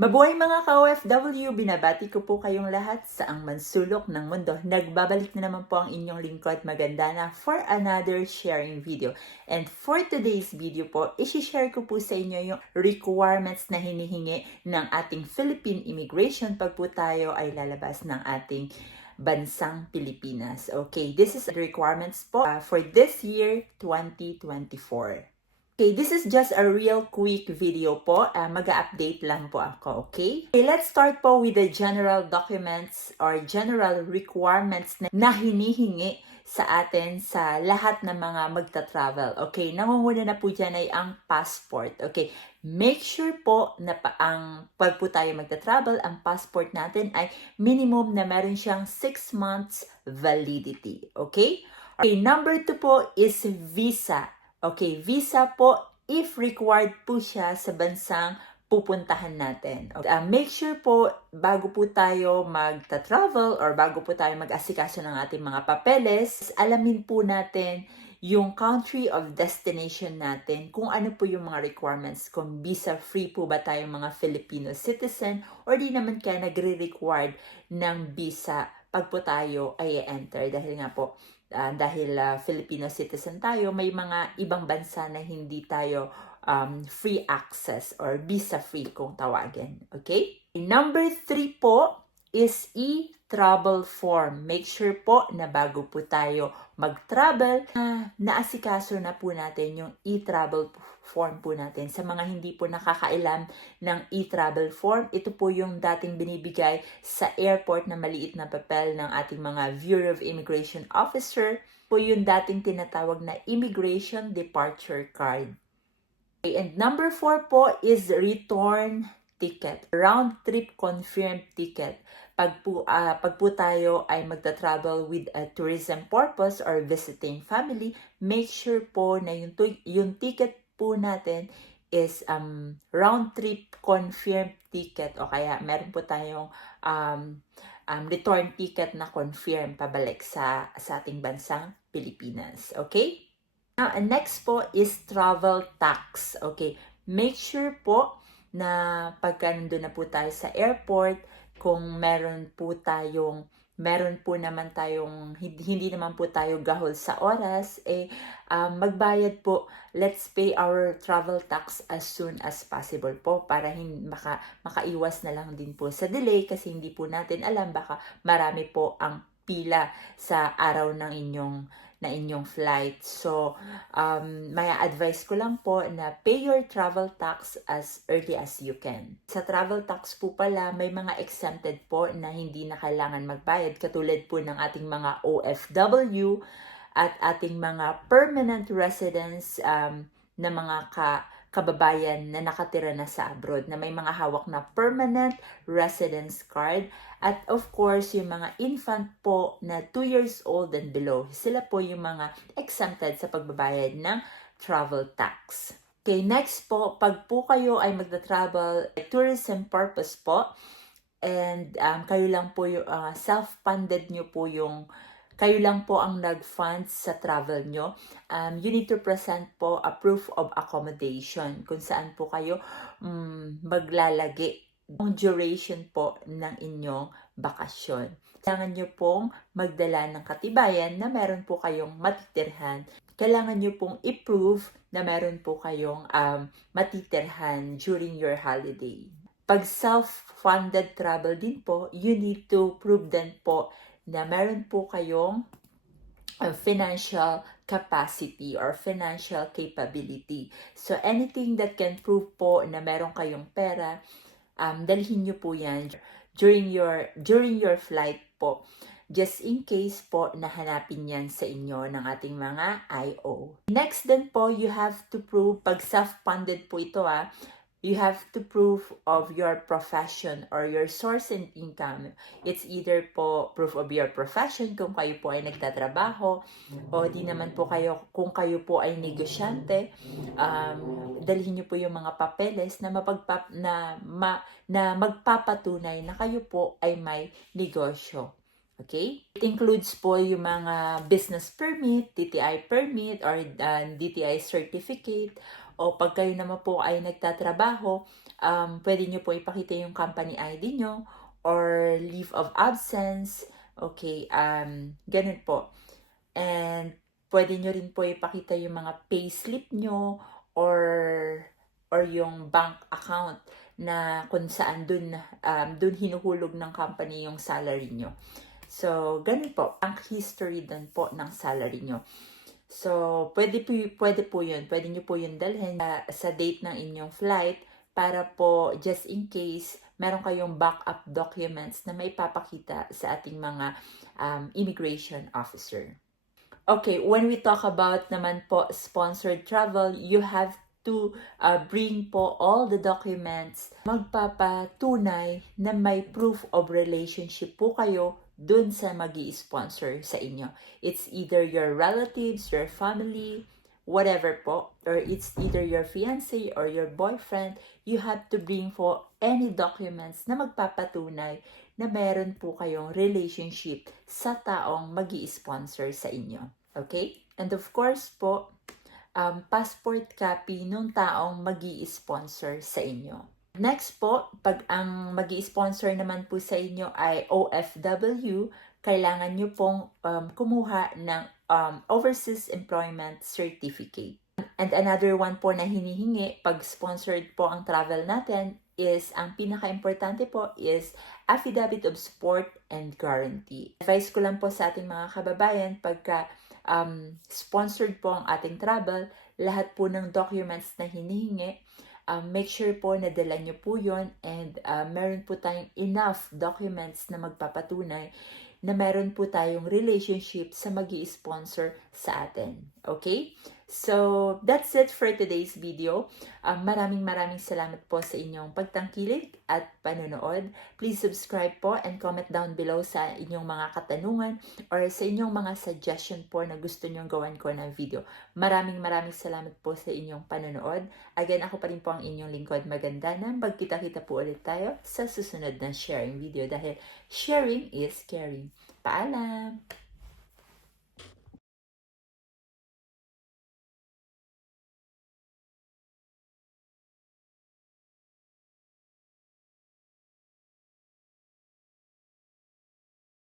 Mabuhay mga ka-OFW! Binabati ko po kayong lahat sa ang mansulok ng mundo. Nagbabalik na naman po ang inyong lingkod Magandana for another sharing video. And for today's video po, isi-share ko po sa inyo yung requirements na hinihingi ng ating Philippine Immigration pag po tayo ay lalabas ng ating bansang Pilipinas. Okay, this is the requirements po for this year, 2024. Okay, this is just a real quick video po. Mag-update lang po ako, okay? Okay, let's start po with the general documents or general requirements na hinihingi sa atin sa lahat ng mga magta-travel. Okay, nangunguna na po dyan ay ang passport. Okay, make sure po na pag po tayo magta-travel, ang passport natin ay minimum na meron siyang 6 months validity. Okay? Okay, number 2 po is visa. Okay, visa po if required po siya sa bansang pupuntahan natin. Make sure po bago po tayo magta-travel or bago po tayo mag-asikaso ng ating mga papeles, alamin po natin yung country of destination natin, kung ano po yung mga requirements, kung visa-free po ba tayong mga Filipino citizen or di naman kaya nagre-required ng visa pag po tayo ay enter dahil nga po dahil Filipino citizen tayo, may mga ibang bansa na hindi tayo free access or visa-free kung tawagin. Okay? Number 3 po is e-travel form. Make sure po na bago po tayo mag-travel, naasikaso na po natin yung e-travel form po natin. Sa mga hindi po nakakailam ng e-travel form, ito po yung dating binibigay sa airport na maliit na papel ng ating mga Bureau of Immigration Officer, po yung dating tinatawag na Immigration Departure Card. Okay, and number 4 po is return ticket, round trip confirmed ticket. Pag po tayo ay magta-travel with a tourism purpose or visiting family, make sure po na yung ticket po natin is round trip confirmed ticket o kaya meron po tayong return ticket na confirm pabalik sa ating bansang Pilipinas. Okay? Now, next po is travel tax. Okay, make sure po na pagka nandun na po tayo sa airport, kung meron po naman tayong, hindi naman po tayo gahol sa oras, magbayad po, let's pay our travel tax as soon as possible po para makaiwas na lang din po sa delay kasi hindi po natin alam, baka marami po ang pila sa araw ng inyong flight. So, may advice ko lang po na pay your travel tax as early as you can. Sa travel tax po pala, may mga exempted po na hindi na kailangan magbayad katulad po ng ating mga OFW at ating mga permanent residents na mga kababayan na nakatira na sa abroad na may mga hawak na permanent residence card at of course yung mga infant po na 2 years old and below, sila po yung mga exempted sa pagbabayad ng travel tax. Okay, next po, pag po kayo ay magta-travel tourism purpose po and kayo lang po yung self-funded nyo po kayo lang po ang nag-fund sa travel nyo, you need to present po a proof of accommodation kung saan po kayo maglalagi ang duration po ng inyong bakasyon. Kailangan nyo pong magdala ng katibayan na meron po kayong matitirhan. Kailangan nyo pong i-prove na meron po kayong matitirhan during your holiday. Pag self-funded travel din po, you need to prove din po na meron po kayong financial capacity or financial capability. So, anything that can prove po na meron kayong pera, dalhin nyo po yan during your flight po. Just in case po nahanapin yan sa inyo ng ating mga IO. Next din po, you have to prove, pag self-funded po ito you have to prove of your profession or your source and income. It's either po proof of your profession kung kayo po ay nagtatrabaho o di naman po kung kayo po ay negosyante, dalhin niyo po yung mga papeles na magpapatunay na kayo po ay may negosyo. Okay? It includes po yung mga business permit, DTI permit, or DTI certificate, o pag kayo naman po ay nagtatrabaho, pwede nyo po ipakita yung company ID nyo or leave of absence. Okay, ganun po. And pwede nyo rin po ipakita yung mga payslip nyo or yung bank account na kung saan dun hinuhulog ng company yung salary nyo. So, ganun po. Bank history dun po ng salary nyo. So, pwede po yun. Pwede nyo po yun dalhin sa date ng inyong flight para po just in case meron kayong backup documents na may papakita sa ating mga immigration officer. Okay, when we talk about naman po sponsored travel, you have to bring po all the documents magpapatunay na may proof of relationship po kayo dun sa magi-sponsor sa inyo. It's either your relatives, your family, whatever po, or it's either your fiancé or your boyfriend, you have to bring po any documents na magpapatunay na meron po kayong relationship sa taong magi-sponsor sa inyo. Okay? And of course po, passport copy nung taong magi-sponsor sa inyo. Next po, pag ang magi-sponsor naman po sa inyo ay OFW, kailangan nyo pong kumuha ng Overseas Employment Certificate. And another one po na hinihingi pag sponsored po ang travel natin is, ang pinaka-importante po is Affidavit of Support and Guarantee. Advice ko lang po sa ating mga kababayan, pagka sponsored po ang ating travel, lahat po ng documents na hinihingi, make sure po na dala nyo po yun and meron po tayong enough documents na magpapatunay na meron po tayong relationship sa magi-sponsor sa atin. Okay? So, that's it for today's video. Maraming salamat po sa inyong pagtangkilik at panonood. Please subscribe po and comment down below sa inyong mga katanungan or sa inyong mga suggestion po na gusto nyong gawan ko na video. Maraming salamat po sa inyong panonood. Again, ako pa rin po ang inyong lingkod Maganda na. Magkita-kita po ulit tayo sa susunod na sharing video dahil sharing is caring. Paalam!